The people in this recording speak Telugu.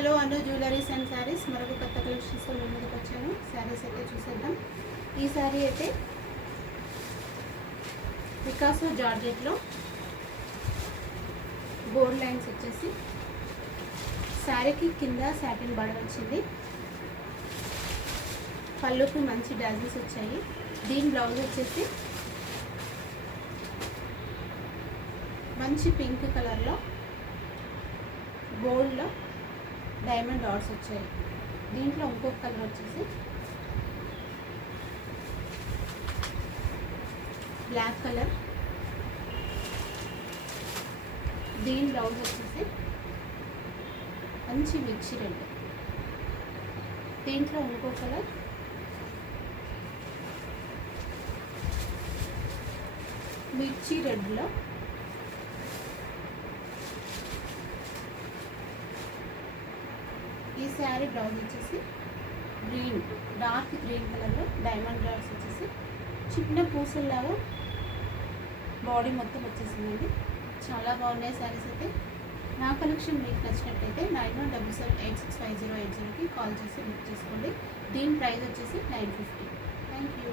Hello Anu jewelleries and saris మరొక కొత్త కలెక్షన్స్తో మీ ముందుకు వచ్చాను. శారీస్ అయితే చూసేద్దాం. ఈ శారీ అయితే పికాసో జార్జెట్లో గోల్డ్ లైన్స్ వచ్చేసి శారీకి కింద సాటిన్ బార్డర్ వచ్చింది. పళ్ళుకి మంచి డాజిల్స్ వచ్చాయి. దీని బ్లౌజ్ వచ్చేసి మంచి పింక్ కలర్లో గోల్డ్లో డైమండ్ డాట్స్ వచ్చాయి. దీంట్లో ఇంకొక కలర్ వచ్చేసి బ్లాక్ కలర్. దీని బ్లౌజ్ వచ్చేసి మంచి మిర్చి రెడ్. దీంట్లో ఇంకో కలర్ మిర్చి రెడ్లో ఈ శారీ బ్లౌజ్ వచ్చేసి గ్రీన్, డార్క్ గ్రీన్ కలర్లో డైమండ్ డాట్స్ వచ్చేసి చిన్న పూసల్లాగా బాడీ మొత్తం వచ్చేసిందండి. చాలా బాగున్నాయి శారీస్ అయితే. నా కలెక్షన్ మీకు నచ్చినట్టయితే 9177865080కి కాల్ చేసి బుక్ చేసుకోండి. దీని ప్రైస్ వచ్చేసి 950. Thank you.